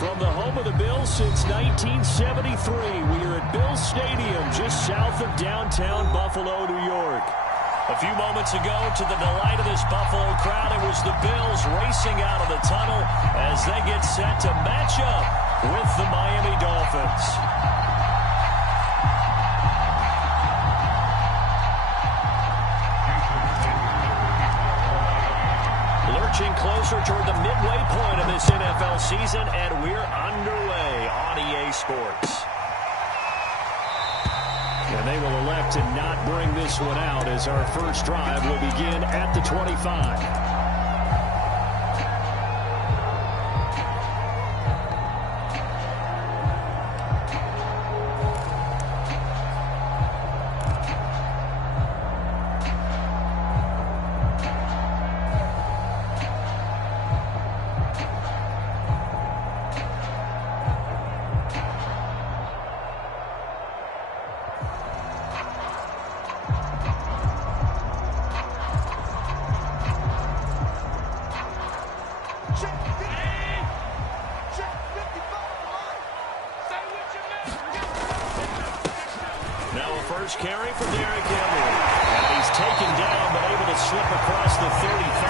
From the home of the Bills since 1973, we are at Bills Stadium just south of downtown Buffalo, New York. A few moments ago, to the delight of this Buffalo crowd, it was the Bills racing out of the tunnel as they get set to match up with the Miami Dolphins. Lurching closer toward the midway point of this NFL season, and we're underway on EA Sports. And they will elect to not bring this one out as our first drive will begin at the 25. Carry for Derrick Henry. And he's taken down, but able to slip across the 35.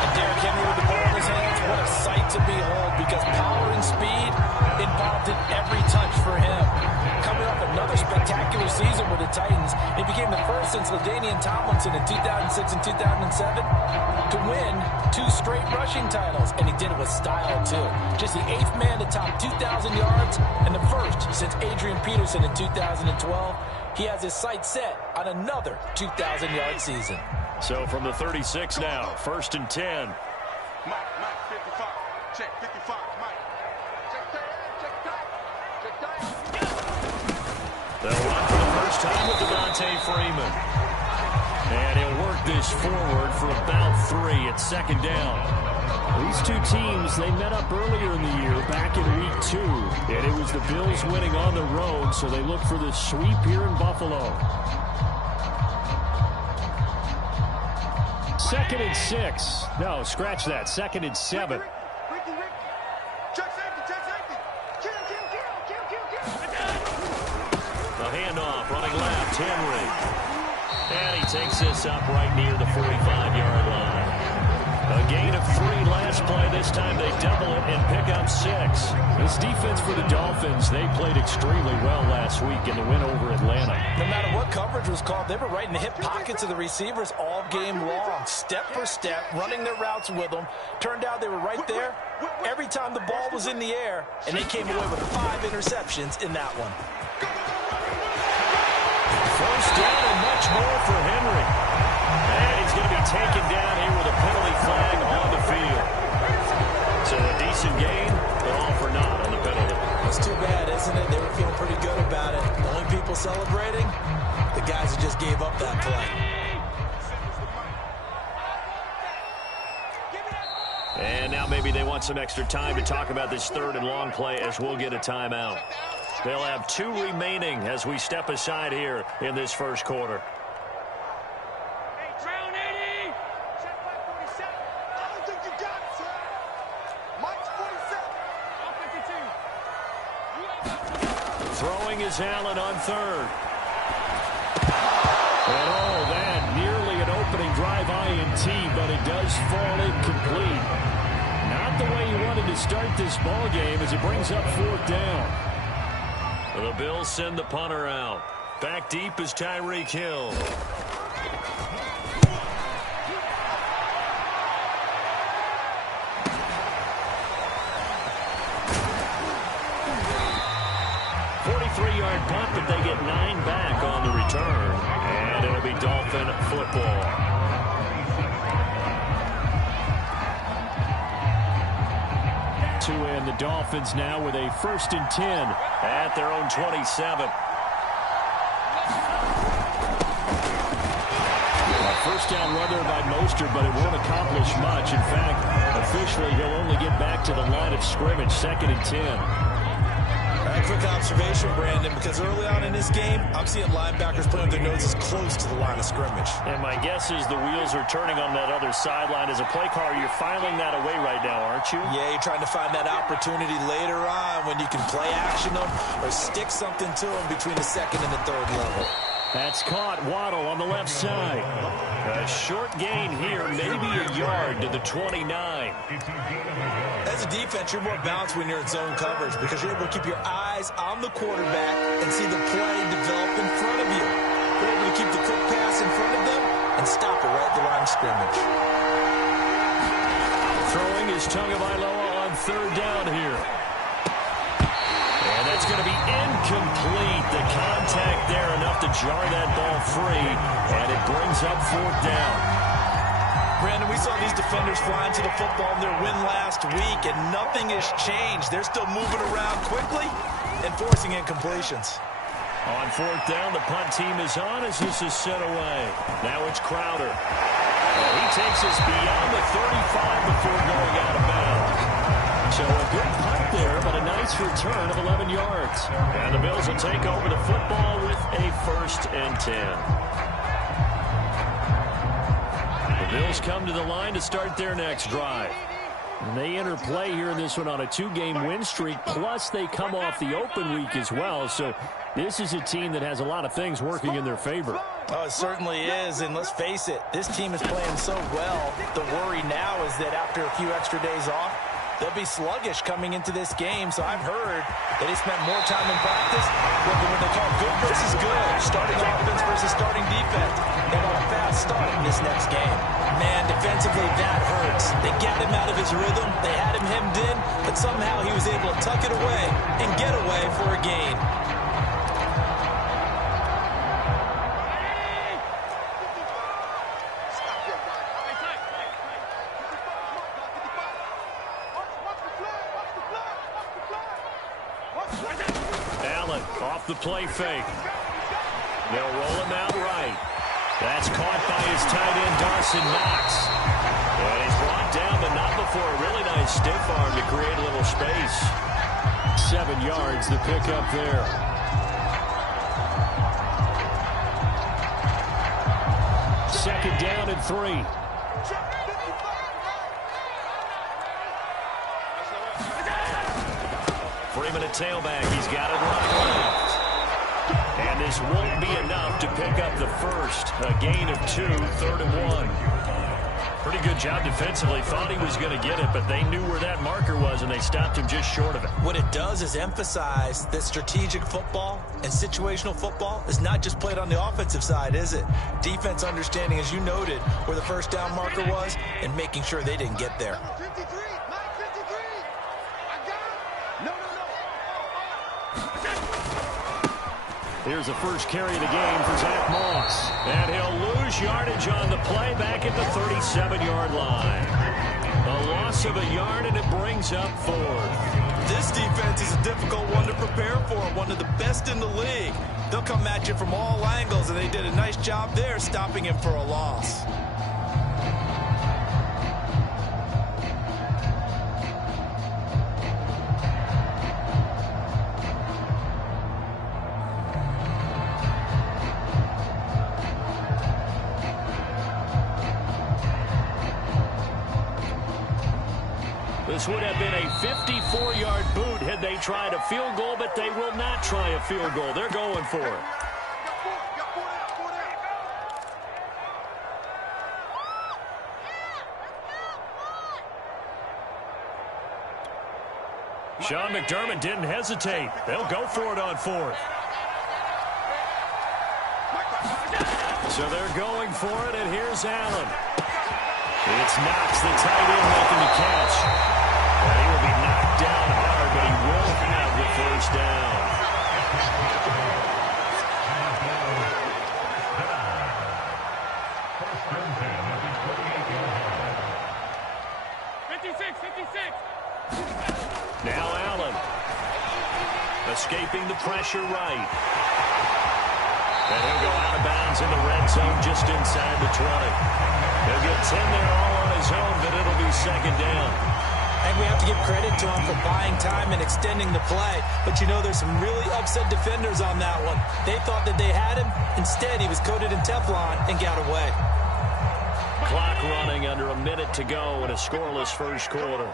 And Derrick Henry with the ball in his hands, what a sight to behold, because power and speed involved in every touch for him. Coming off another spectacular season with the Titans, he became the first since LaDainian Tomlinson in 2006 and 2007 to win 2 straight rushing titles, and he did it with style too. Just the 8th man to top 2,000 yards and the first since Adrian Peterson in 2012. He has his sights set on another 2,000-yard season. So from the 36 now, 1st and 10. Mike, 55. Check 55, Mike. Check tight. They'll run for the first time with Devontae Freeman. And he'll work this forward for about 3 at 2nd down. These two teams, they met up earlier in the year, back in Week 2. And it was the Bills winning on the road, so they look for the sweep here in Buffalo. 2nd and 6. No, scratch that. 2nd and 7. The handoff, running left, Henry. And he takes this up right near the 45-yard line. A gain of 3 last play. This time they double it and pick up 6. This defense for the Dolphins, they played extremely well last week in the win over Atlanta. No matter what coverage was called, they were right in the hip pockets of the receivers all game long. Step for step, running their routes with them. Turned out they were right there every time the ball was in the air, and they came away with 5 interceptions in that one. First down and much more for Henry. And he's going to be taken down here with a penalty flag on the field. So a decent gain, but all for naught on the penalty. It's too bad, isn't it? They were feeling pretty good about it. The only people celebrating, the guys who just gave up that play. And now maybe they want some extra time to talk about this 3rd and long play as we'll get a timeout. They'll have 2 remaining as we step aside here in this first quarter. Throwing is Allen on 3rd. And oh, that nearly an opening drive INT, but it does fall incomplete. Not the way you wanted to start this ball game as it brings up 4th down. The Bills send the punter out. Back deep is Tyreek Hill. Yard punt, but they get 9 back on the return. And it'll be Dolphin football. To end the Dolphins now with a 1st and 10 at their own 27. First down run there by Mostert, but it won't accomplish much. In fact, officially, he'll only get back to the line of scrimmage, 2nd and 10. A quick observation, Brandon, because early on in this game, I'm seeing linebackers playing with their noses close to the line of scrimmage. And my guess is the wheels are turning on that other sideline. As a play caller, you're filing that away right now, aren't you? Yeah, you're trying to find that opportunity later on when you can play action them or stick something to them between the second and the third level. That's caught. Waddle on the left side. A short gain here, maybe a yard to the 29. As a defense, you're more balanced when you're in zone coverage because you're able to keep your eyes on the quarterback and see the play develop in front of you. You're able to keep the quick pass in front of them and stop it right at the line of scrimmage. Throwing is Tagovailoa on third down here. And that's going to be incomplete. The contact there enough to jar that ball free, and it brings up fourth down. Brandon, we saw these defenders flying to the football in their win last week, and nothing has changed. They're still moving around quickly and forcing incompletions. On fourth down, the punt team is on as this is set away. Now it's Crowder. He takes us beyond the 35 before going out of bounds. So a good punt there, but a nice return of 11 yards. And the Bills will take over the football with a 1st and 10. The Bills come to the line to start their next drive. And they enter play here in this one on a 2-game win streak, plus they come off the open week as well. So this is a team that has a lot of things working in their favor. Oh, it certainly is, and let's face it, this team is playing so well. The worry now is that after a few extra days off, they'll be sluggish coming into this game. So I've heard that they spent more time in practice working what they call good versus good, starting offense versus starting defense. They want a fast start in this next game. Man, defensively, that hurts. They got him out of his rhythm. They had him hemmed in, but somehow he was able to tuck it away and get away for a gain. Allen off the play fake. They'll roll him out right. That's caught by his tight end, Dawson Knox. And he's brought down, but not before a really nice stiff arm to create a little space. 7 yards to pick up there. Second down and 3. Freeman at tailback. He's got it right left. And this won't be enough to pick up the first. A gain of 2, 3rd and 1. Pretty good job defensively. Thought he was going to get it, but they knew where that marker was, and they stopped him just short of it. What it does is emphasize that strategic football and situational football is not just played on the offensive side, is it? Defense understanding, as you noted, where the first down marker was and making sure they didn't get there. Here's the first carry of the game for Zach Moss. And he'll lose yardage on the play back at the 37-yard line. A loss of a yard, and it brings up 4th. This defense is a difficult one to prepare for, one of the best in the league. They'll come at you from all angles, and they did a nice job there stopping him for a loss. This would have been a 54-yard boot had they tried a field goal, but they will not try a field goal. They're going for it. Sean McDermott didn't hesitate. They'll go for it on 4th. So they're going for it, and here's Allen. It's Knox, the tight end, making the catch. And he will be knocked down hard, but he will have the first down. 56. Now Allen. Escaping the pressure right. And he'll go out of bounds in the red zone just inside the 20. He'll get 10 there all on his own, but it'll be second down. And we have to give credit to him for buying time and extending the play. But you know, there's some really upset defenders on that one. They thought that they had him. Instead, he was coated in Teflon and got away. Clock running under a minute to go in a scoreless first quarter.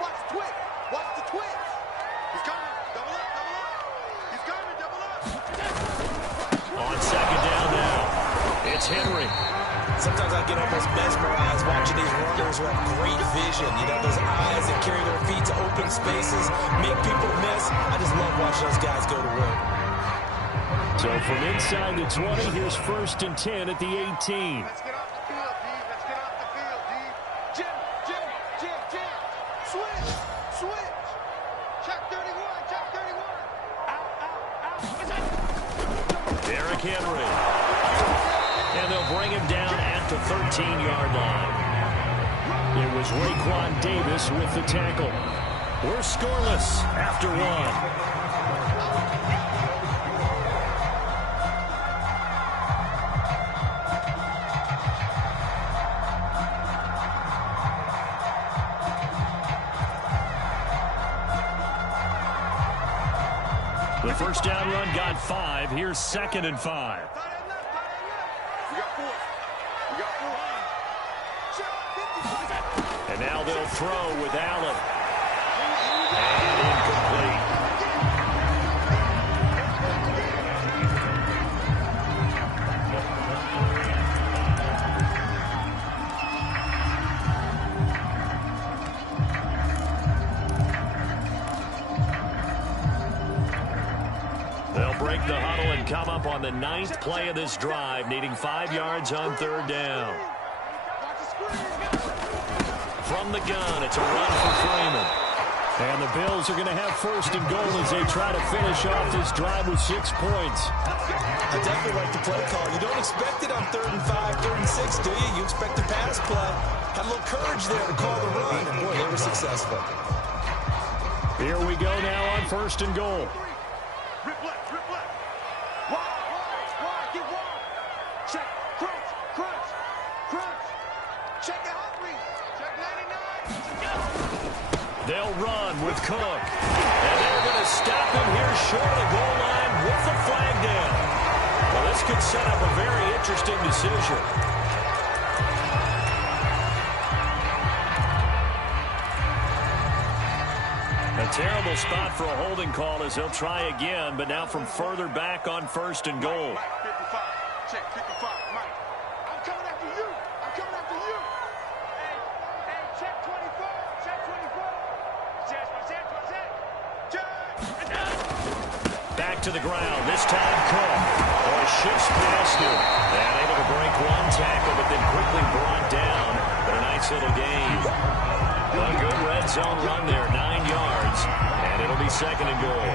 Watch the twitch. Watch the twitch. He's coming. Double up, double up. He's coming, double up. On second down now, it's Henry. Sometimes I get almost mesmerized watching these runners who have great vision. You know, those eyes that carry their feet to open spaces, make people miss. I just love watching those guys go to work. So from inside the 20, here's 1st and 10 at the 18. Let's get off the field, D. Let's get off the field, D. Jim, Jim, Jim, Jim. Switch, switch. Check 31, check 31. Out, out, out. Derrick Henry. And they'll bring him down at the 13-yard line. It was Raekwon Davis with the tackle. We're scoreless after one. The first down run got 5. Here's 2nd and 5. We got 4. We got 4. And now they'll throw with Allen. And incomplete. They'll break the huddle and come up on the 9th play of this drive, needing 5 yards on 3rd down. From the gun, it's a run for Freeman. And the Bills are going to have 1st and goal as they try to finish off this drive with 6 points. I definitely like the play call. You don't expect it on 3rd and 5, 3rd and 6, do you? You expect the pass play. Had a little courage there to call the run, and boy, they were successful. Here we go now on 1st and goal. Rip left, rip left. Wide, get wide. Check, crunch, crunch, crunch. Check the hot read. Check 99. They'll run with Cook. And they're going to stop him here short of the goal line with the flag down. Well, this could set up a very interesting decision. A terrible spot for a holding call as he'll try again, but now from further back on 1st and goal. Mike, 55. Check 55. Mike. I'm coming after you. I'm coming after you. Hey, check 24. Check 24. Back to the ground. This time Cook. Boy, shifts past him. And able to break one tackle, but then quickly brought down. But a nice little gain. A good red zone run there, 9 yards. And it'll be 2nd and goal.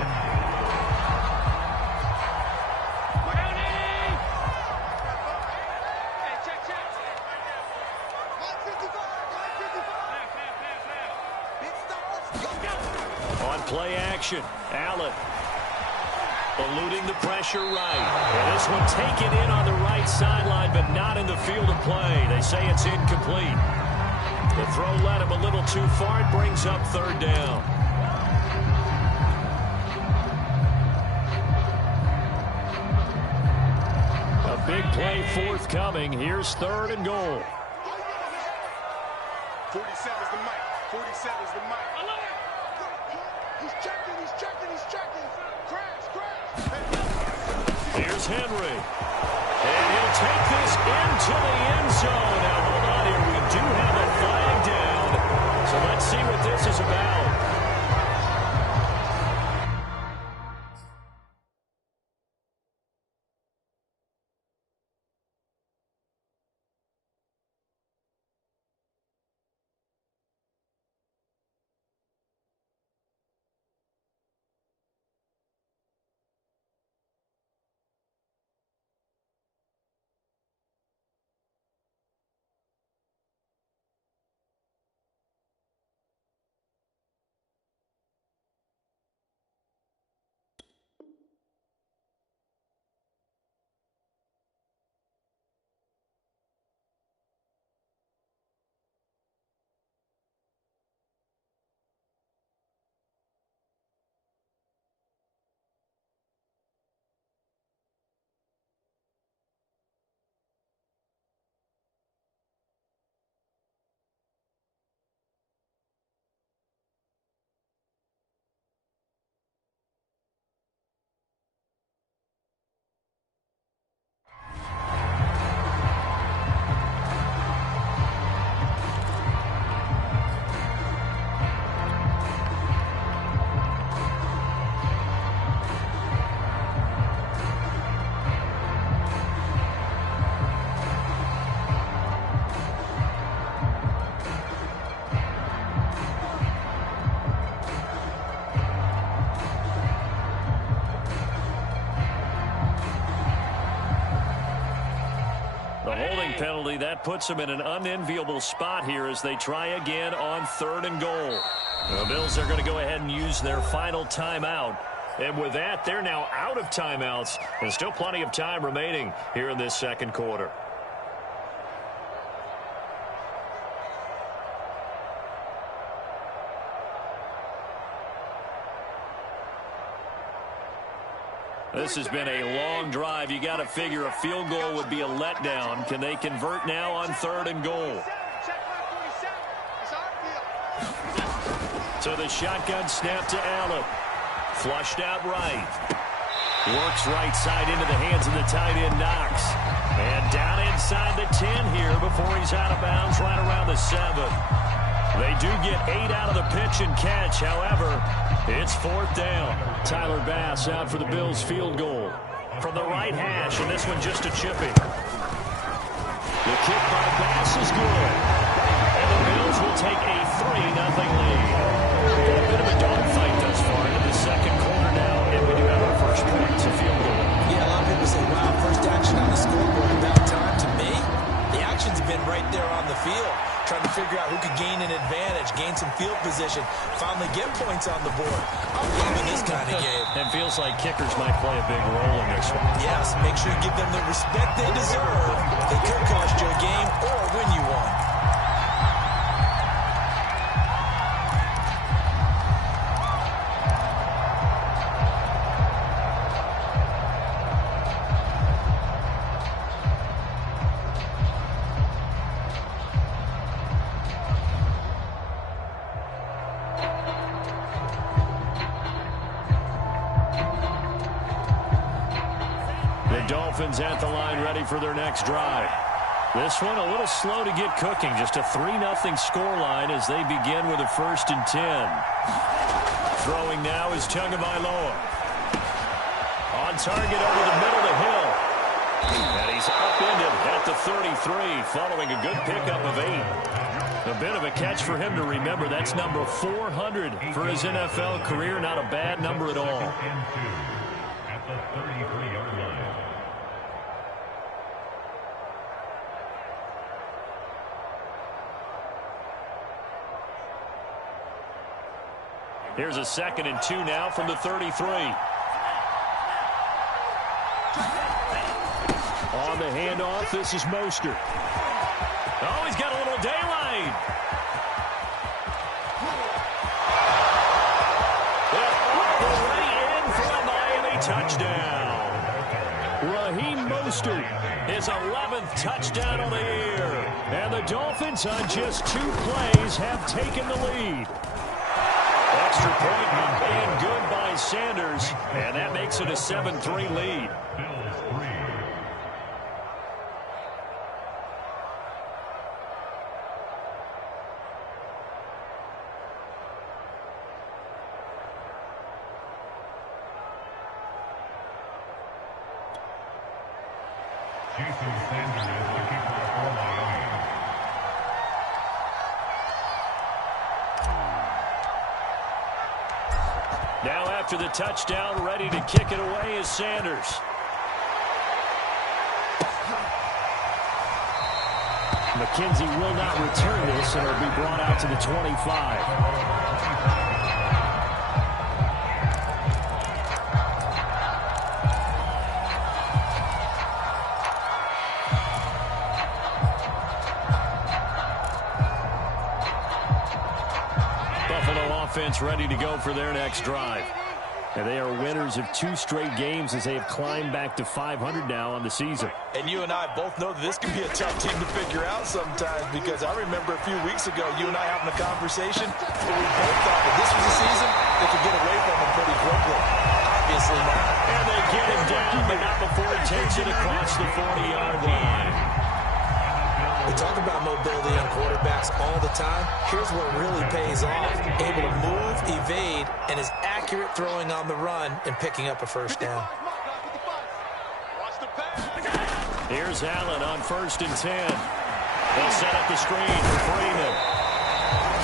On play action, Allen. Eluding the pressure right. And this one taken in on the right sideline, but not in the field of play. They say it's incomplete. The throw led him a little too far. It brings up 3rd down. A big play forthcoming. Here's 3rd and goal. 47's the mic. 47's the mic. He's checking, he's checking, he's checking. Crash, crash. Here's Henry. And he'll take this into the end zone. Now, hold on here. We do have a flag down. So let's see what this is about. penalty. That puts them in an unenviable spot here as they try again on 3rd and goal. The Bills are going to go ahead and use their final timeout. And with that, they're now out of timeouts. There's still plenty of time remaining here in this second quarter. This has been a long drive. You got to figure a field goal would be a letdown. Can they convert now on 3rd and goal? So the shotgun snap to Allen. Flushed out right. Works right side into the hands of the tight end Knox. And down inside the 10 here before he's out of bounds right around the 7. They do get 8 out of the pitch and catch. However, it's 4th down. Tyler Bass out for the Bills field goal. From the right hash, and this one just a chipping. The kick by Bass is good. And the Bills will take a 3-0 lead. Got a bit of a dogfight thus far into the second quarter now, and we do have our first point. It's a field goal. Yeah, a lot of people say, wow, first action on the scoreboard about time. To me, the action's been right there on the field. Trying to figure out who could gain an advantage, gain some field position, finally get points on the board. I'm loving this kind of game. And feels like kickers might play a big role in this one. Yes, make sure you give them the respect they deserve. They could cost you a game or win you one. Dolphins at the line ready for their next drive. This one a little slow to get cooking. Just a 3-0 scoreline as they begin with a 1st and 10. Throwing now is Tagovailoa. On target over the middle to Hill. And he's upended at the 33 following a good pickup of 8. A bit of a catch for him to remember. That's number 400 for his NFL career. Not a bad number at all. At the 33-yard line. Here's a 2nd and 2 now from the 33. On the handoff, this is Mostert. Oh, he's got a little daylight. Off the way in for a Miami touchdown. Raheem Mostert, his 11th touchdown on the year. And the Dolphins on just 2 plays have taken the lead. Extra point and good by Sanders, and that makes it a 7-3 lead. Bills 3. Jason Sanders is the kicker for Miami. Now after the touchdown, ready to kick it away is Sanders. McKenzie will not return this, and it'll be brought out to the 25. Offense ready to go for their next drive. And they are winners of 2 straight games as they have climbed back to 500 now on the season. And you and I both know that this can be a tough team to figure out sometimes, because I remember a few weeks ago you and I having a conversation where we both thought that this was a season they could get away from them pretty quickly. Obviously not. And they get him down, but not before he takes it across the 40-yard line. We talk about mobility on quarterbacks all the time. Here's what really pays off. Able to move, evade, and is accurate throwing on the run and picking up a first down. Here's Allen on 1st and 10. They'll set up the screen for Freeman.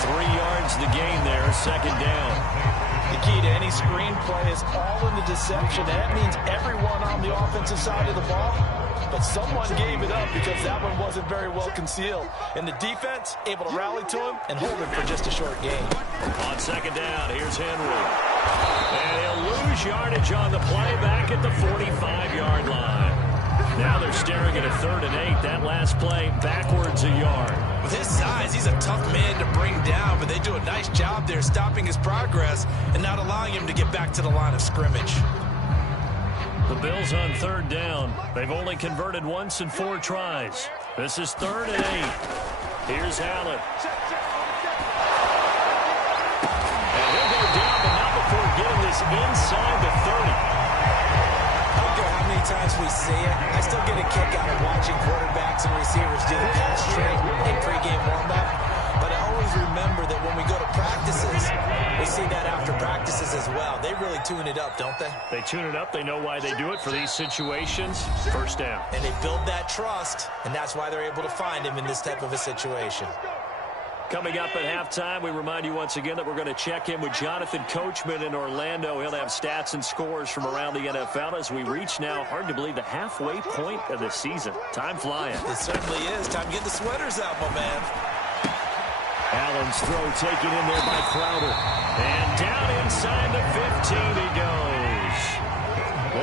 3 yards the gain there, 2nd down. The key to any screen play is all in the deception. That means everyone on the offensive side of the ball but someone gave it up because that one wasn't very well concealed. And the defense able to rally to him and hold him for just a short game. On second down, here's Henry. And he'll lose yardage on the play back at the 45-yard line. Now they're staring at a 3rd and 8. That last play backwards a yard. With his size, he's a tough man to bring down, but they do a nice job there stopping his progress and not allowing him to get back to the line of scrimmage. The Bills on 3rd down. They've only converted once in 4 tries. This is 3rd and 8. Here's Allen. And he'll go down, but not before getting this inside the 30. I don't care how many times we see it. I still get a kick out of watching quarterbacks and receivers do the pass trade in pregame warm-up. But I always remember that when we go to practices, we see that after practices as well. They really tune it up, don't they? They tune it up. They know why they do it for these situations. First down. And they build that trust, and that's why they're able to find him in this type of a situation. Coming up at halftime, we remind you once again that we're going to check in with Jonathan Coachman in Orlando. He'll have stats and scores from around the NFL as we reach now, hard to believe, the halfway point of the season. Time flying. It certainly is. Time to get the sweaters out, my man. Allen's throw taken in there by Crowder. And down inside the 15 he goes.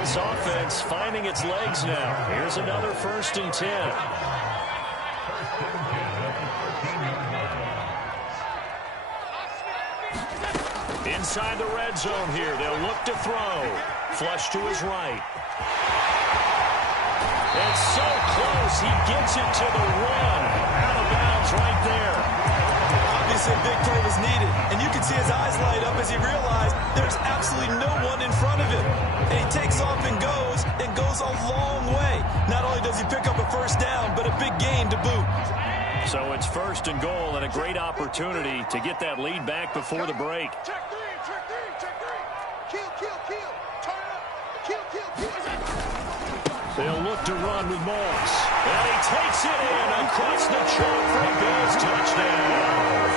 This offense finding its legs now. Here's another 1st and 10. Inside the red zone here. They'll look to throw. Flush to his right. It's so close. He gets it to the 1. Out of bounds right there. Obviously a big play was needed. And you can see his eyes light up as he realized there's absolutely no one in front of him. And he takes off and goes a long way. Not only does he pick up a 1st down, but a big gain to boot. So it's 1st and goal and a great opportunity to get that lead back before the break. Check 3, check 3, check 3. Kill. Turn it up. Kill. They'll look to run with Moss. And he takes it in across the chalk for a Bills touchdown.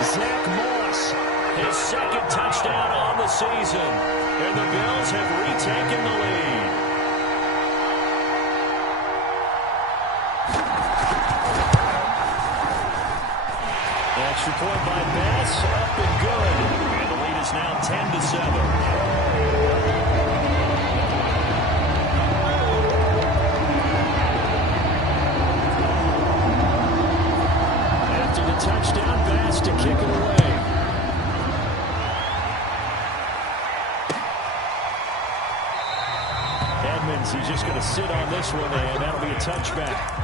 Zach Moss, his 2nd touchdown on the season. And the Bills have retaken the lead. Extra point by Bass, up and good. And the lead is now 10-7. Touchdown pass to kick it away. Edmonds, he's just going to sit on this one, and that'll be a touchback.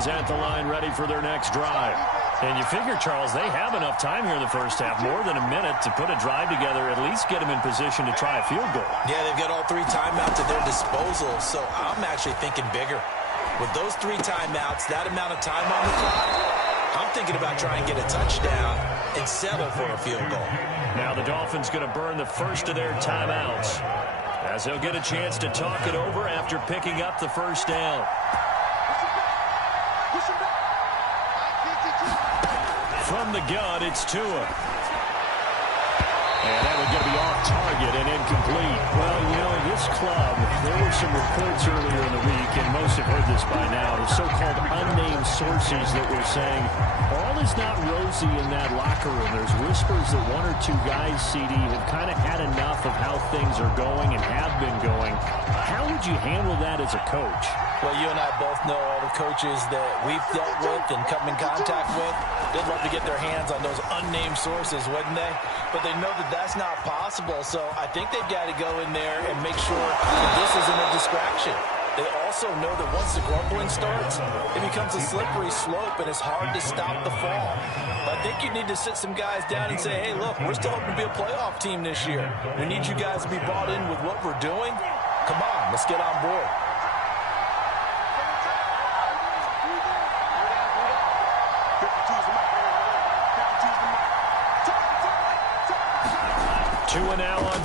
At the line, ready for their next drive. And you figure, Charles, they have enough time here in the first half, more than a minute, to put a drive together, at least get them in position to try a field goal. Yeah, they've got all 3 timeouts at their disposal, so I'm actually thinking bigger. With those 3 timeouts, that amount of time on the clock, I'm thinking about trying to get a touchdown and settle for a field goal. Now the Dolphins going to burn the first of their timeouts, as they'll get a chance to talk it over after picking up the 1st down. From the gun, it's Tua. And that was going to be off target and incomplete. Well, you know, in this club, there were some reports earlier in the week, and most have heard this by now, the so-called unnamed sources that were saying, all is not rosy in that locker room. There's whispers that 1 or 2 guys, CD, have kind of had enough of how things are going and have been going. How would you handle that as a coach? Well, you and I both know all the coaches that we've dealt with and come in contact with. They'd love to get their hands on those unnamed sources, wouldn't they? But they know that that's not possible, so I think they've got to go in there and make sure that this isn't a distraction. They also know that once the grumbling starts, it becomes a slippery slope, and it's hard to stop the fall. But I think you need to sit some guys down and say, hey, look, we're still hoping to be a playoff team this year. We need you guys to be bought in with what we're doing. Come on, let's get on board.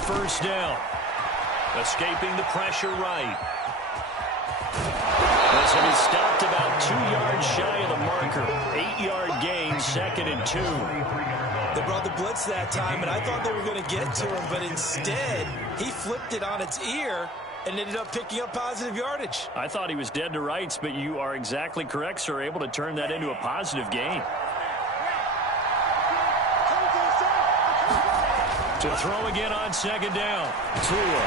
first down. Escaping the pressure right. This one is stopped about 2 yards shy of the marker. 8-yard gain, 2nd and 2. They brought the blitz that time, and I thought they were going to get to him, but instead, he flipped it on its ear and ended up picking up positive yardage. I thought he was dead to rights, but you are exactly correct, sir. Able to turn that into a positive gain. To throw again on 2nd down. Tua.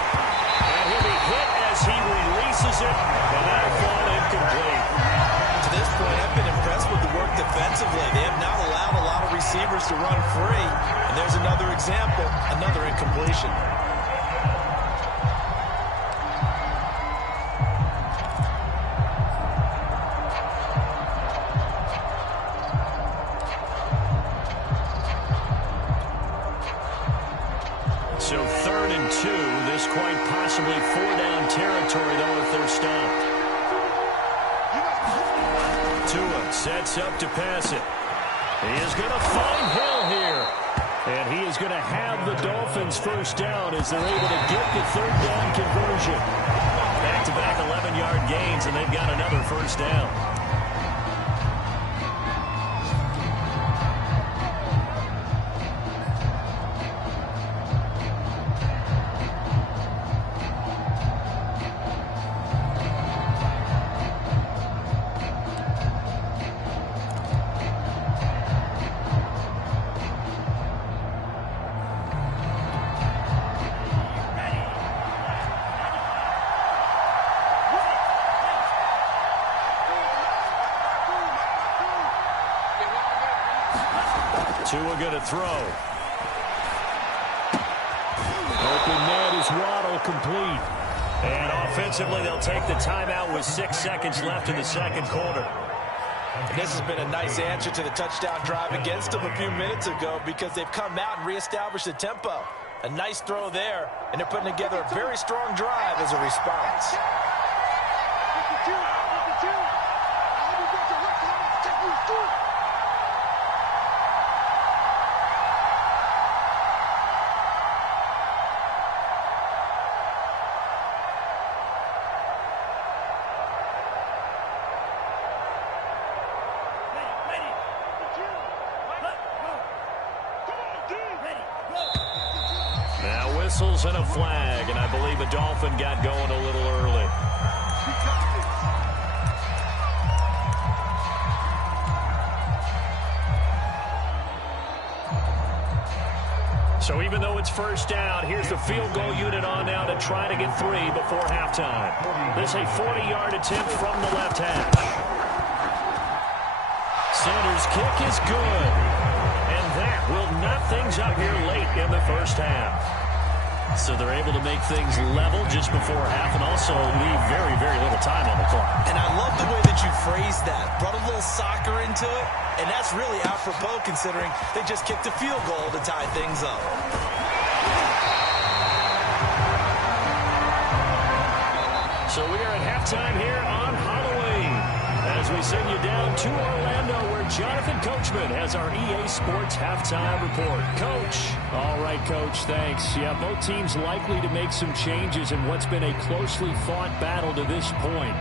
And he'll be hit as he releases it, and that'll fall incomplete. To this point, I've been impressed with the work defensively. They have not allowed a lot of receivers to run free. And there's another example, another incompletion. So 3rd and 2. This quite possibly 4-down territory, though, if they're stopped. Tua sets up to pass it. He is going to find Hill here. And he is going to have the Dolphins first down as they're able to get the 3rd down conversion. Back-to-back 11-yard gains, and they've got another first down. Tua going to throw. Open man is Waddle, complete. And offensively, they'll take the timeout with 6 seconds left in the 2nd quarter. And this has been a nice answer to the touchdown drive against them a few minutes ago because they've come out and reestablished the tempo. A nice throw there, and they're putting together a very strong drive as a response. Whistles and a flag, and I believe a Dolphin got going a little early. So even though it's first down, here's the field goal unit on now to try to get 3 before halftime. This is a 40-yard attempt from the left hash. Sanders' kick is good. And that will knock things up here late in the first half. So they're able to make things level just before half and also leave very, very little time on the clock. And I love the way that you phrased that. Brought a little soccer into it, and that's really apropos considering they just kicked a field goal to tie things up. So we are at halftime here on Halloween as we send you down to Orlando where Jonathan Coachman has our EA Sports halftime report. Coach. All right, Coach, thanks. Yeah, both teams likely to make some changes in what's been a closely fought battle to this point.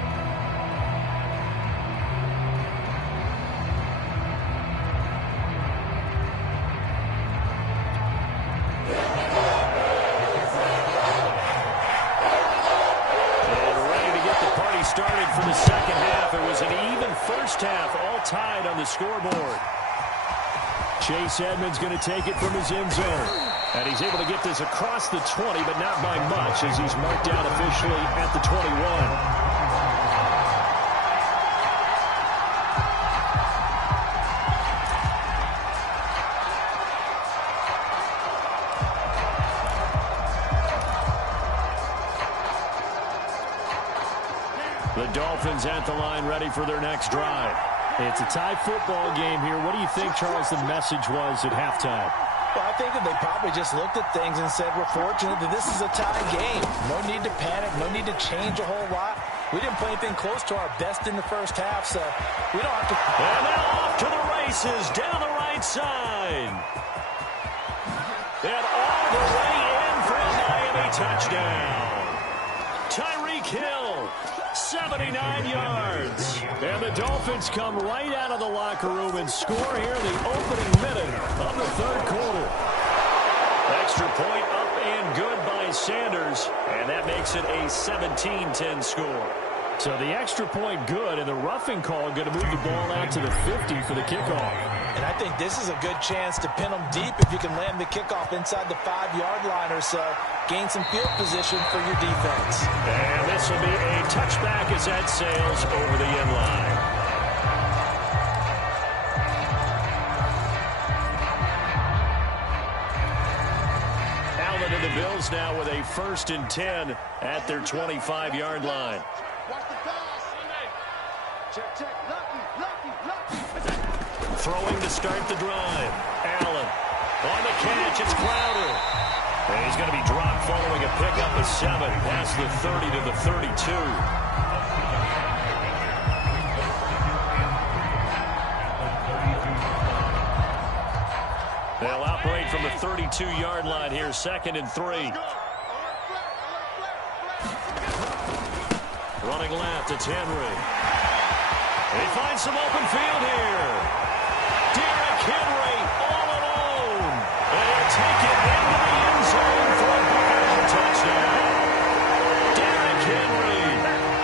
Started for the second half. It was an even first half, all tied on the scoreboard. Chase Edmonds going to take it from his end zone. And he's able to get this across the 20, but not by much as he's marked down officially at the 21. The Dolphins at the line ready for their next drive. It's a tie football game here. What do you think, Charles, the message was at halftime? Well, I think that they probably just looked at things and said, we're fortunate that this is a tie game. No need to panic. No need to change a whole lot. We didn't play anything close to our best in the first half, so we don't have to. And now off to the races down the right side. And all the way in from the touchdown. Tyreek Hill, 79 yards. And the Dolphins come right out of the locker room and score here in the opening minute of the third quarter. Extra point up and good by Sanders, and that makes it a 17-10 score. So the extra point good, and the roughing call going to move the ball out to the 50 for the kickoff. And I think this is a good chance to pin them deep if you can land the kickoff inside the 5-yard line or so. Gain some field position for your defense. And this will be a touchback as that sails over the end line. Allen and the Bills now with a 1st and 10 at their 25-yard line. Watch the pass. Check, check. Lucky. Throwing to start the drive. Allen on the catch. It's Crowder. And he's going to be dropped following a pickup of 7 past the 30 to the 32. They'll operate from the 32-yard line here, 2nd and 3. Running left, it's Henry. He finds some open field here. Derrick Henry all alone. And he'll take it into the end zone for a Buffalo touchdown. Derrick Henry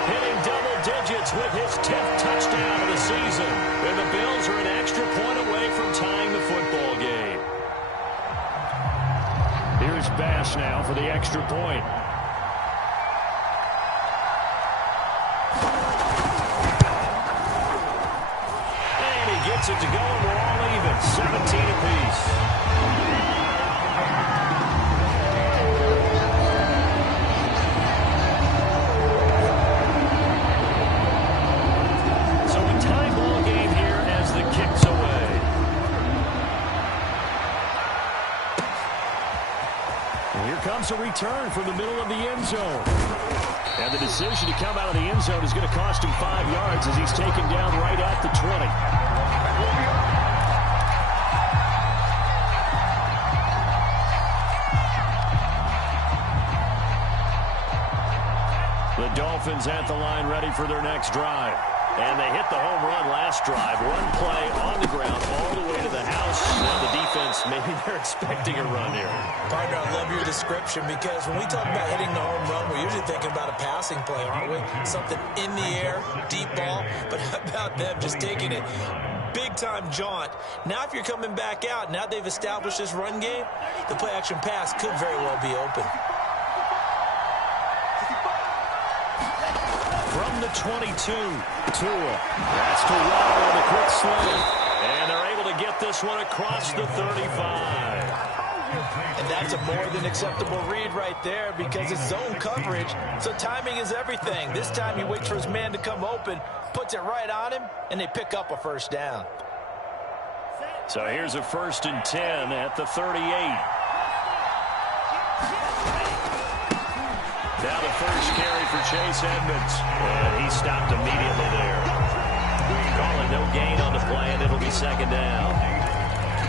hitting double digits with his 10th touchdown of the season. And the Bills are an extra point away from tying the football game. Here's Bass now for the extra point. It to go, and we're all even. 17 apiece. So a tie ball game here as the kick's away. And here comes a return from the middle of the end zone. And the decision to come out of the end zone is going to cost him 5 yards as he's taken down right at the 20. The Dolphins at the line ready for their next drive. And they hit the home run last drive. One play on the ground all the way to the house. Now the defense, maybe they're expecting a run here. Partner, I love your description because when we talk about hitting the home run, we're usually thinking about a passing play, aren't we? Something in the air, deep ball. But how about them just taking it? Big-time jaunt. Now if you're coming back out, now they've established this run game, the play-action pass could very well be open. From the 22, Tua. That's to Waddle with a quick slant. And they're able to get this one across the 35. And that's a more than acceptable read right there because it's zone coverage, so timing is everything. This time he waits for his man to come open, puts it right on him, and they pick up a 1st down. So here's a 1st and 10 at the 38. Now the first carry for Chase Edmonds. And he stopped immediately there. Calling no gain on the play, and it'll be 2nd down.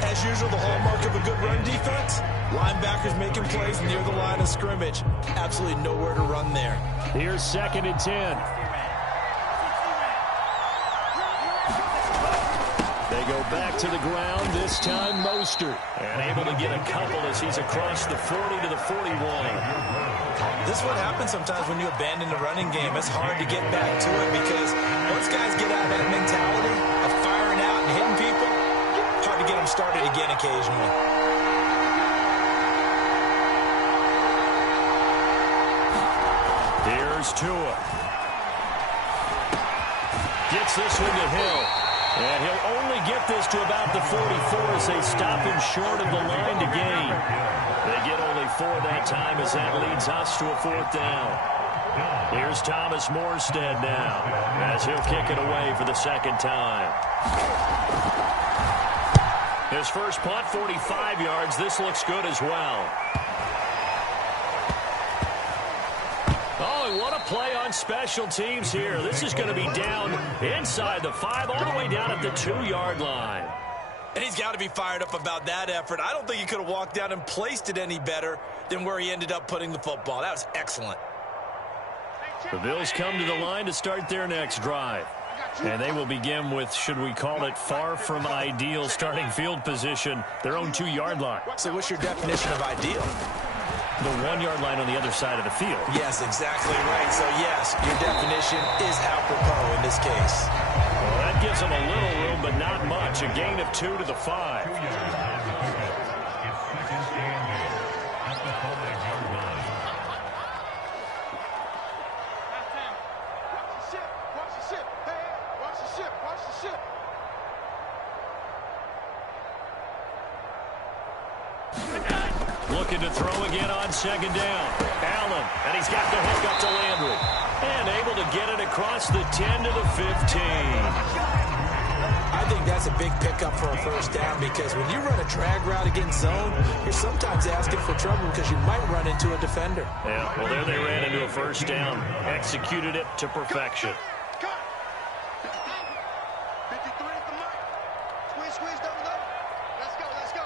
As usual, the hallmark of a good run defense, linebackers making plays near the line of scrimmage. Absolutely nowhere to run there. Here's 2nd and 10. They go back to the ground, this time Mostert. And able to get a couple as he's across the 40 to the 41. This is what happens sometimes when you abandon the running game. It's hard to get back to it because once guys get out of that mentality of firing out and hitting people, it's hard to get them started again occasionally. Here's Tua. Gets this one to Hill. And he'll only get this to about the 44 as they stop him short of the line to gain. They get only 4 that time as that leads us to a 4th down. Here's Thomas Morstead now as he'll kick it away for the 2nd time. His first punt, 45 yards. This looks good as well. Oh, and what a play on special teams here. This is going to be down inside the 5 all the way down at the 2-yard line. And he's got to be fired up about that effort. I don't think he could have walked down and placed it any better than where he ended up putting the football. That was excellent. The Bills come to the line to start their next drive. And they will begin with, should we call it, far from ideal starting field position, their own 2-yard line. So what's your definition of ideal? The 1-yard line on the other side of the field. Yes, exactly right. So, yes, your definition is apropos in this case. Well, that gives them a little room, but not much. A gain of 2 to the 5. 2 yards on the pickup. It's second and goal at the 5-yard line. Watch the ship. Watch the ship. Hey, hey, watch the ship. Watch the ship. Looking to throw again on second down. Allen, and he's got the hook up to Landry. And able to get it across the 10 to the 15. I think that's a big pickup for a first down because when you run a drag route against zone, you're sometimes asking for trouble because you might run into a defender. Yeah, well, there they ran into a first down. Executed it to perfection. Cut. 53 at the mic. Squeeze, squeeze, double, double. Let's go, let's go.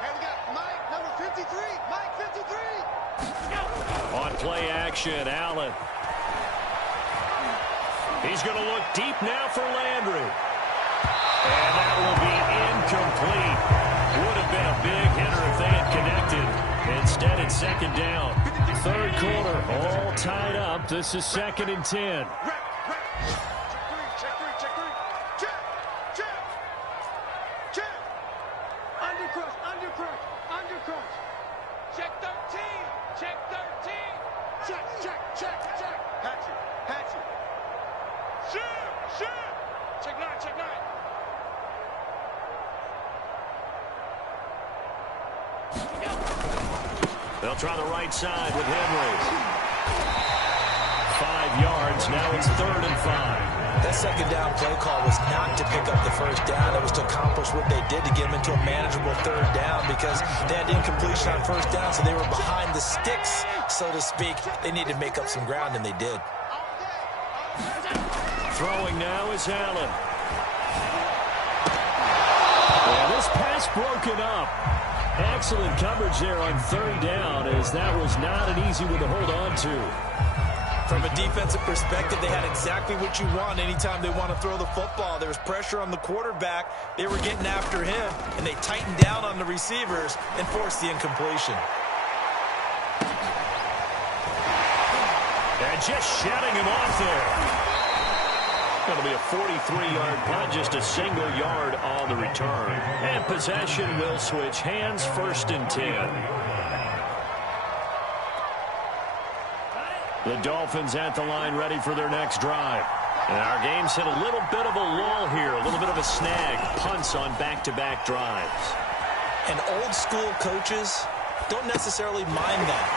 Here we go. Mike, number 53. Mike, 53. On play action, Allen. He's going to look deep now for Landry. And that will be incomplete. Would have been a big hitter if they had connected. Instead, it's second down. Third quarter, all tied up. This is 2nd and 10. Check three, check three. Check, check, check. Undercrush, undercrush, undercrush. Check 13, check 13. Check, check, check, check. Hatchet, hatchet. Shoot, shoot. Check 9, check 9. They'll try the right side with Henry. 5 yards. Now it's 3rd and 5. That second down play call was not to pick up the first down. It was to accomplish what they did to get them into a manageable 3rd down because they had incompletion on first down, so they were behind the sticks, so to speak. They needed to make up some ground, and they did. Throwing now is Allen. Well, this pass broken up. Excellent coverage there on 3rd down, as that was not an easy one to hold on to. From a defensive perspective, they had exactly what you want anytime they want to throw the football. There was pressure on the quarterback. They were getting after him, and they tightened down on the receivers and forced the incompletion. And just shutting him off there. Going to be a 43-yard punt, just a single yard on the return. And possession will switch hands, 1st and 10. The Dolphins at the line ready for their next drive. And our game's hit a little bit of a lull here, a little bit of a snag. Punts on back-to-back drives. And old-school coaches don't necessarily mind that.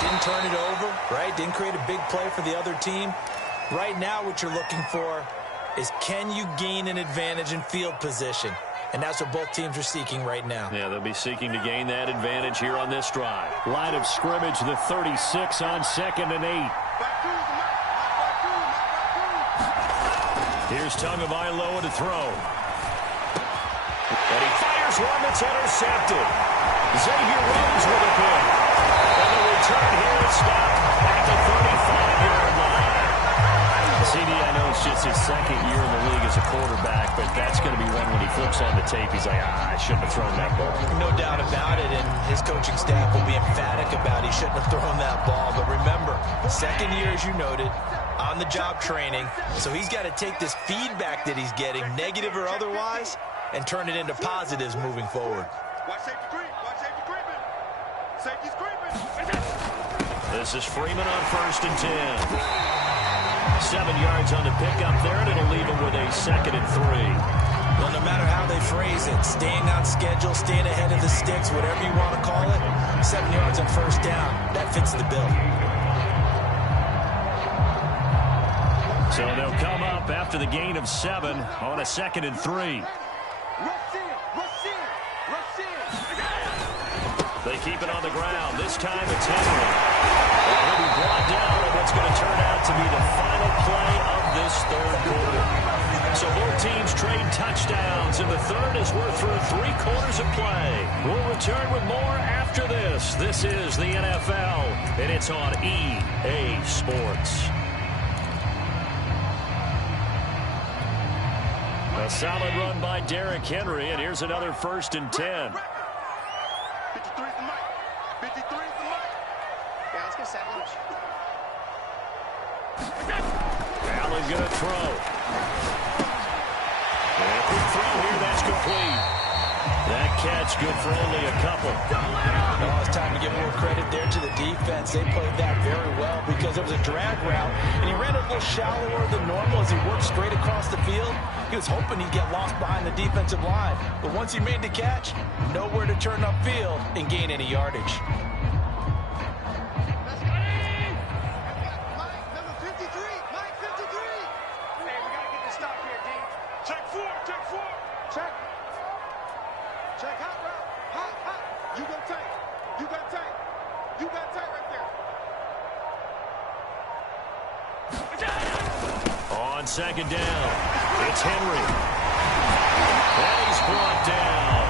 Didn't turn it over, right? Didn't create a big play for the other team. Right now, what you're looking for is can you gain an advantage in field position? And that's what both teams are seeking right now. Yeah, they'll be seeking to gain that advantage here on this drive. Line of scrimmage, the 36 on 2nd and 8. Here's Tagovailoa to throw. And he fires one that's intercepted. Xavier Rhodes with a pick. And the return here is stopped at the 35-yard line. CD, I know it's just his 2nd year in the league as a quarterback, but that's going to be one when he flips on the tape. He's like, I shouldn't have thrown that ball. No doubt about it, and his coaching staff will be emphatic about he shouldn't have thrown that ball. But remember, 2nd year, as you noted, on-the-job training, so he's got to take this feedback that he's getting, negative or otherwise, and turn it into positives moving forward. Watch safety creep. Watch safety creeping. Safety's creeping. This is Freeman on 1st and 10. 7 yards on the pickup there, and it'll leave him with a 2nd and 3. Well, no matter how they phrase it, staying on schedule, staying ahead of the sticks, whatever you want to call it, 7 yards on first down, that fits the bill. So they'll come up after the gain of 7 on a 2nd and 3. Rush in. Rush in. Rush in. They keep it on the ground. This time it's Henry. And he'll be brought down on what's going to turn out to be the final play of this 3rd quarter. So both teams trade touchdowns, and the 3rd is we're through play. We'll return with more after this. This is the NFL, and it's on EA Sports. A solid run by Derrick Henry, and here's another 1st and 10. 53's the mic. 53's the mic. Yeah, let's get set. Allen gonna throw. And quick throw here, that's complete. That catch good for only a couple. Oh, it's time to give more credit there to the defense. They played that very well because it was a drag route, and he ran a little shallower than normal as he worked straight across the field. He was hoping he'd get lost behind the defensive line, but once he made the catch, nowhere to turn upfield and gain any yardage. Check hot route. Hot. You got tight. You got tight. You got tight right there. On 2nd down, it's Henry. And he's brought down.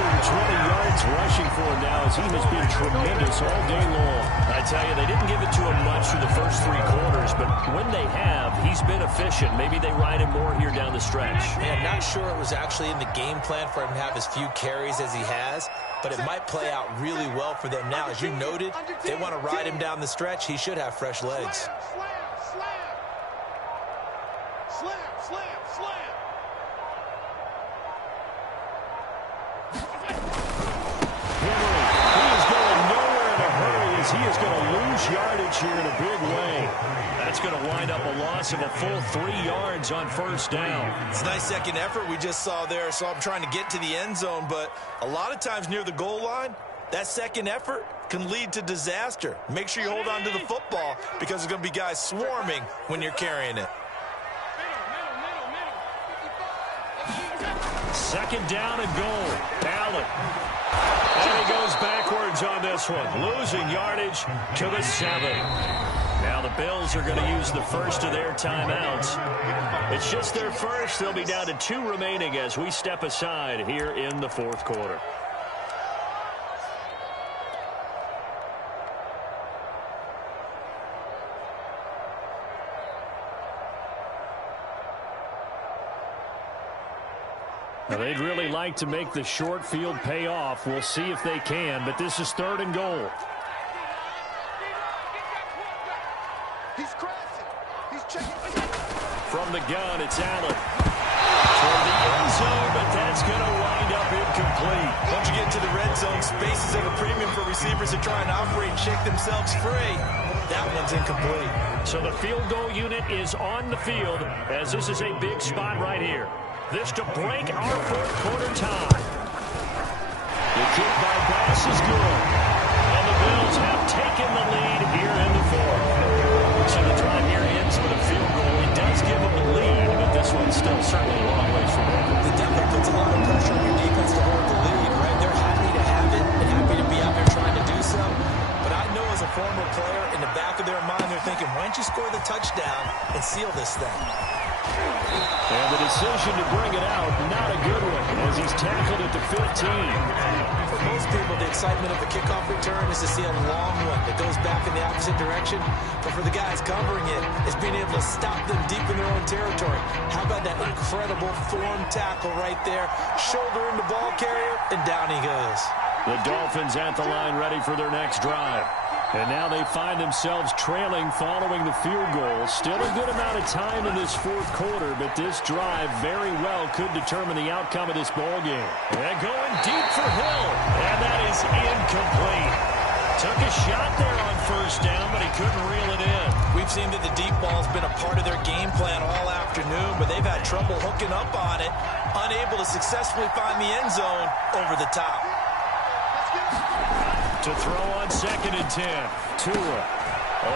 120 yards rushing for him now as he has been tremendous all day long. I tell you, they didn't give it to him much through the first 3 quarters, but when they have, he's been efficient. Maybe they ride him more here down the stretch. Man, not sure it was actually in the game plan for him to have as few carries as he has, but it might play out really well for them now. As you noted, they want to ride him down the stretch. He should have fresh legs. Slam. He is going to lose yardage here in a big way. That's going to wind up a loss of a full 3 yards on 1st down. It's a nice second effort we just saw there, so I'm trying to get to the end zone, but a lot of times near the goal line, that second effort can lead to disaster. Make sure you hold on to the football because there's going to be guys swarming when you're carrying it. 2nd down and goal. Allen. And he goes backwards on this one, losing yardage to the 7. Now the Bills are going to use the first of their timeouts. It's just their first. They'll be down to 2 remaining as we step aside here in the 4th quarter. Now, they'd really like to make the short field pay off. We'll see if they can, but this is 3rd and goal. He's crossing. He's checking. From the gun, it's Allen. Toward the end zone, but that's going to wind up incomplete. Once you get to the red zone, spaces at a premium for receivers that try and operate and shake themselves free. That one's incomplete. So the field goal unit is on the field as this is a big spot right here. This to break our 4th quarter tie. The kick by Bass is good. And the Bills have taken the lead here in the 4th. So the drive here ends with a field goal. It does give them the lead, but this one's still certainly a long ways from over. It definitely puts a lot of pressure on your defense to hold the lead, right? They're happy to have it and happy to be out there trying to do so. But I know as a former player, in the back of their mind, they're thinking, why don't you score the touchdown and seal this thing? And the decision to bring it out, not a good one, as he's tackled at the 15. For most people, the excitement of a kickoff return is to see a long one that goes back in the opposite direction. But for the guys covering it, it's being able to stop them deep in their own territory. How about that incredible form tackle right there? Shoulder in the ball carrier, and down he goes. The Dolphins at the line ready for their next drive. And now they find themselves trailing following the field goal. Still a good amount of time in this 4th quarter, but this drive very well could determine the outcome of this ball game. And going deep for Hill, and that is incomplete. Took a shot there on 1st down, but he couldn't reel it in. We've seen that the deep ball's been a part of their game plan all afternoon, but they've had trouble hooking up on it, unable to successfully find the end zone over the top. To throw on 2nd and 10. Tua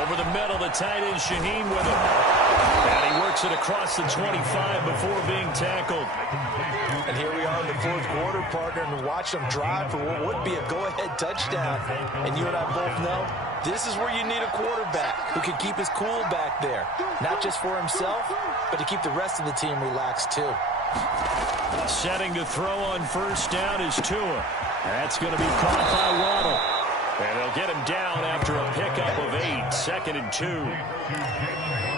over the middle, the tight end Shaheen with him. And he works it across the 25 before being tackled. And here we are in the 4th quarter, partner, and watch them drive for what would be a go-ahead touchdown. And you and I both know this is where you need a quarterback who can keep his cool back there. Not just for himself, but to keep the rest of the team relaxed too. Setting to throw on first down is Tua. That's going to be caught by Waddle. And they'll get him down after a pickup of 8, 2nd and 2.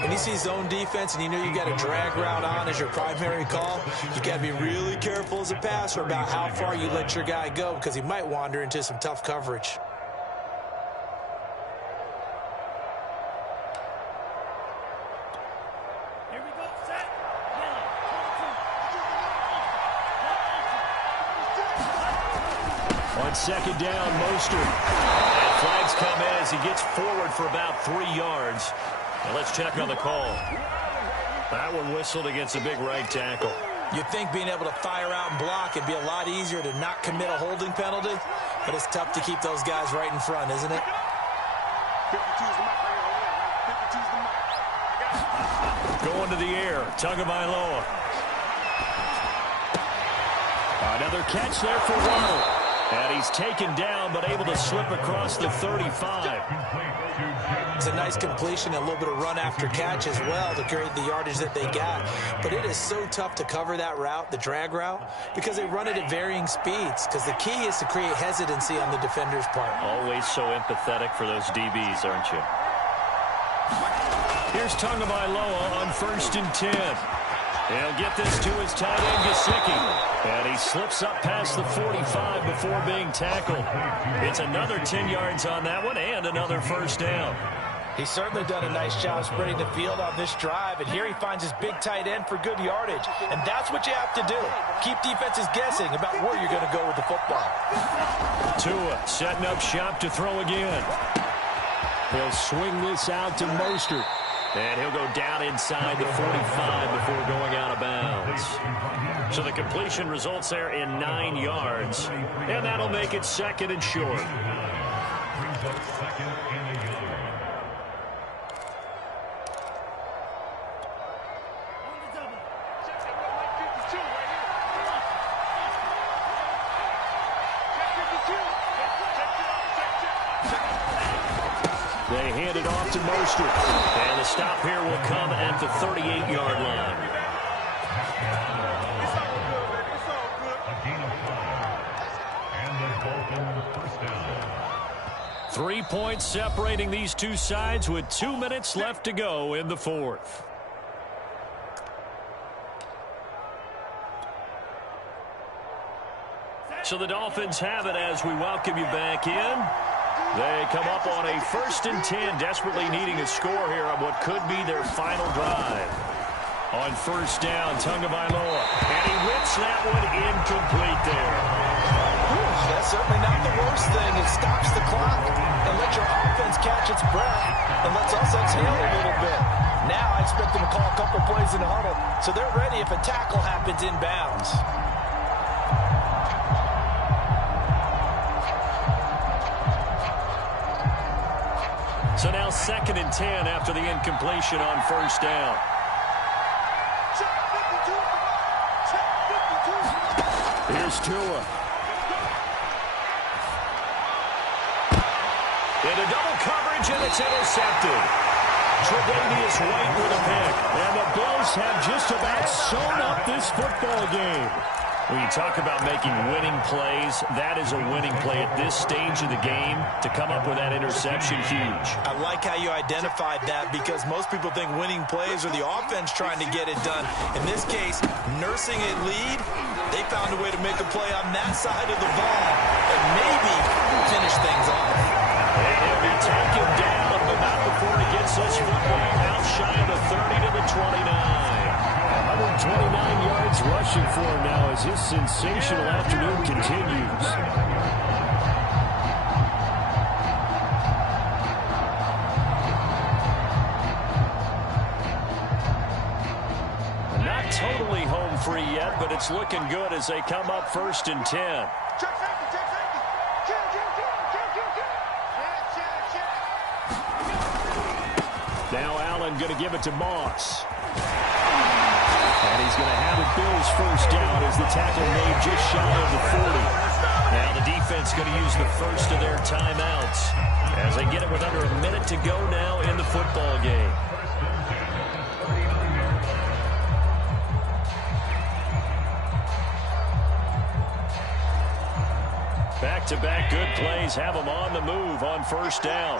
When you see zone defense and you know you got a drag route on as your primary call, you got to be really careful as a passer about how far you let your guy go because he might wander into some tough coverage. On second down, Mostert. And flags come in as he gets forward for about 3 yards. And let's check on the call. That one whistled against a big right tackle. You'd think being able to fire out and block would be a lot easier to not commit a holding penalty, but it's tough to keep those guys right in front, isn't it? 52's the mic right here. 52's the mic. I got it. Going to the air, Tagovailoa. Another catch there for Waddle. And he's taken down, but able to slip across the 35. It's a nice completion, a little bit of run after catch as well to create the yardage that they got. But it is so tough to cover that route, the drag route, because they run it at varying speeds. Because the key is to create hesitancy on the defender's part. Always so empathetic for those DBs, aren't you? Here's Tagovailoa on 1st and 10. He'll get this to his tight end, Gesicki. And he slips up past the 45 before being tackled. It's another 10 yards on that one and another first down. He's certainly done a nice job spreading the field on this drive. And here he finds his big tight end for good yardage. And that's what you have to do. Keep defenses guessing about where you're going to go with the football. Tua setting up shop to throw again. He'll swing this out to Mostert. And he'll go down inside the 45 before going out of bounds. So the completion results there in 9 yards. And that'll make it 2nd and short. Brings up 2nd and a yard. They hand it off to Mostert. And the stop here will come at the 38-yard line. A gain of 5. And the Dolphins first down. 3 points separating these two sides with 2 minutes left to go in the 4th. So the Dolphins have it as we welcome you back in. They come up on a 1st and 10, desperately needing a score here on what could be their final drive. On first down, Tagovailoa. And he whips that one incomplete there. That's certainly not the worst thing. It stops the clock and lets your offense catch its breath and lets us exhale a little bit. Now I expect them to call a couple plays in the huddle so they're ready if a tackle happens inbounds. So now 2nd and 10 after the incompletion on first down. Here's Tua. Into double coverage, and it's intercepted. Tre'Davious White with a pick. And the Bills have just about sewn up this football game. When you talk about making winning plays, that is a winning play at this stage of the game. To come up with that interception, huge. I like how you identified that because most people think winning plays are the offense trying to get it done. In this case, nursing a lead, they found a way to make a play on that side of the ball and maybe finish things off. And he'll be taken down, but not before he gets this football out shy of the 30 to the 29. 129 yards rushing for him now as his sensational afternoon continues. Not totally home free yet, but it's looking good as they come up 1st and 10. Now Allen going to give it to Moss. And he's going to have a Bills first down as the tackle made just shy of the 40. Now the defense going to use the first of their timeouts as they get it with under a minute to go now in the football game. Back-to-back good plays have them on the move on first down.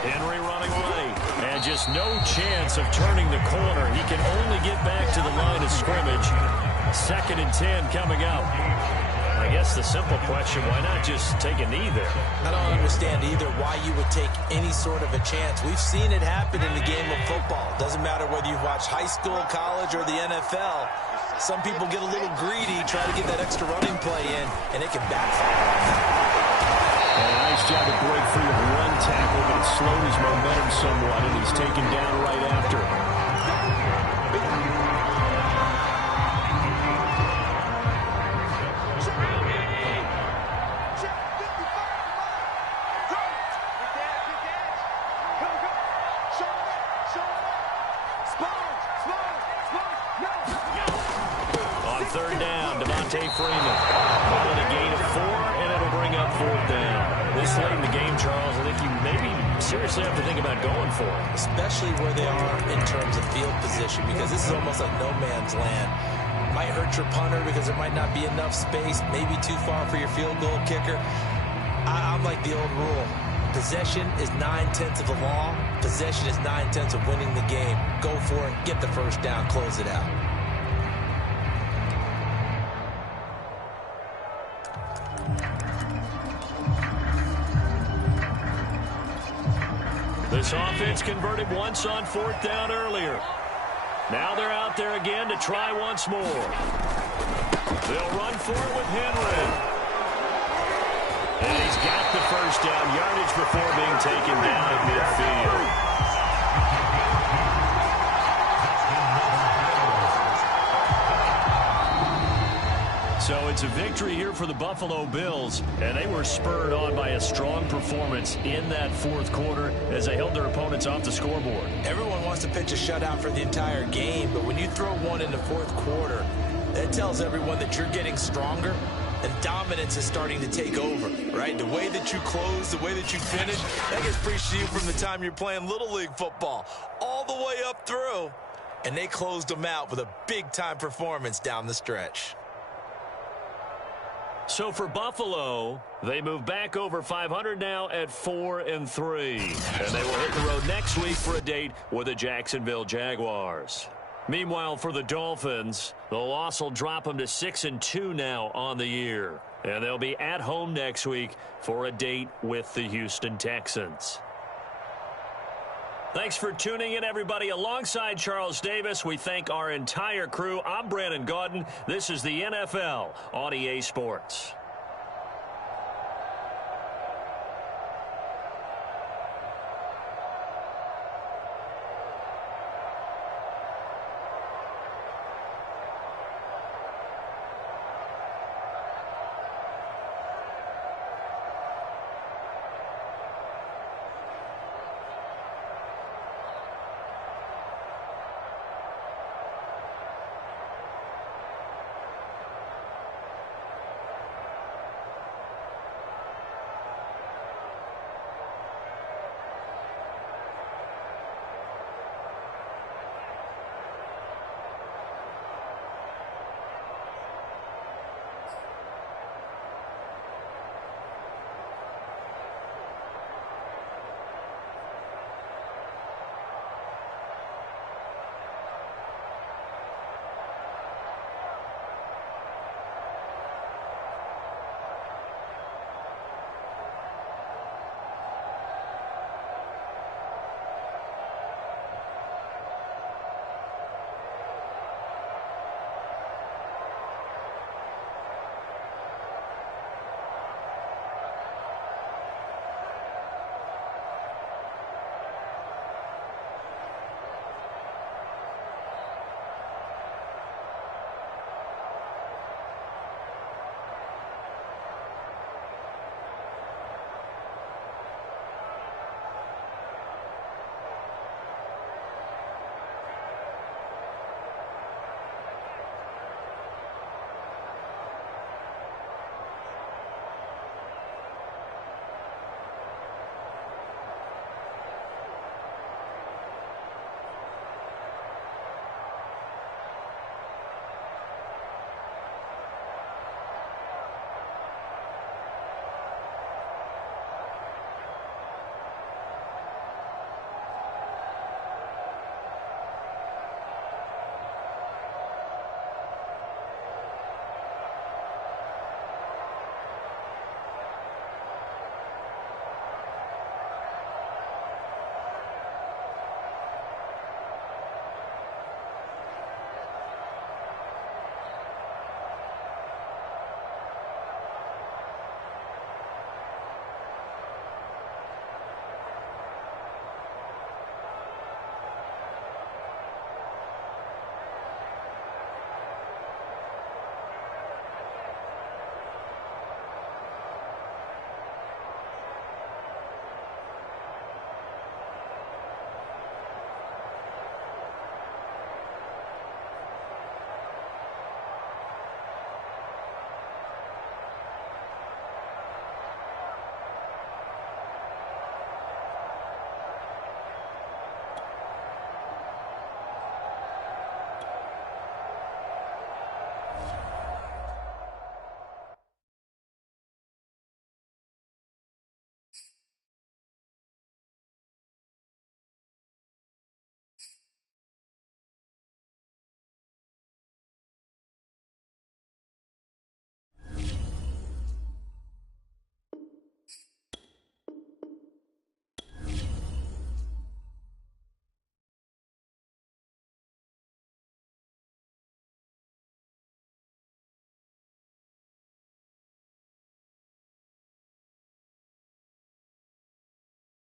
Henry running right. And just no chance of turning the corner. He can only get back to the line of scrimmage. 2nd and 10 coming up. I guess the simple question, why not just take a knee there? I don't understand either why you would take any sort of a chance. We've seen it happen in the game of football. Doesn't matter whether you've watched high school, college, or the NFL. Some people get a little greedy, try to get that extra running play in, and it can backfire. And a nice job to break free of one tackle, but it slowed his momentum somewhat, and he's taken down right after. On 3rd down, Freeman. Calling a gain of 4, and it'll bring up 4th down. This late in the game, Charles, I think you maybe seriously have to think about going for it. Especially where they are in terms of field position, because this is almost like no man's land. Might hurt your punter because there might not be enough space, maybe too far for your field goal kicker. I'm like the old rule. Possession is 9/10 of the law. Possession is 9/10 of winning the game. Go for it, get the first down, close it out. This offense converted once on 4th down earlier. Now they're out there again to try once more. They'll run for it with Henry. And he's got the first down, yardage before being taken down at midfield. So it's a victory here for the Buffalo Bills, and they were spurred on by a strong performance in that 4th quarter as they held their opponents off the scoreboard. Everyone wants to pitch a shutout for the entire game, but when you throw one in the 4th quarter, that tells everyone that you're getting stronger and dominance is starting to take over, right? The way that you close, the way that you finish, that gets preached to you from the time you're playing Little League football all the way up through, and they closed them out with a big-time performance down the stretch. So for Buffalo, they move back over 500 now at 4-3. And they will hit the road next week for a date with the Jacksonville Jaguars. Meanwhile, for the Dolphins, the loss will drop them to 6-2 now on the year. And they'll be at home next week for a date with the Houston Texans. Thanks for tuning in, everybody. Alongside Charles Davis, we thank our entire crew. I'm Brandon Gaudin. This is the NFL on EA Sports.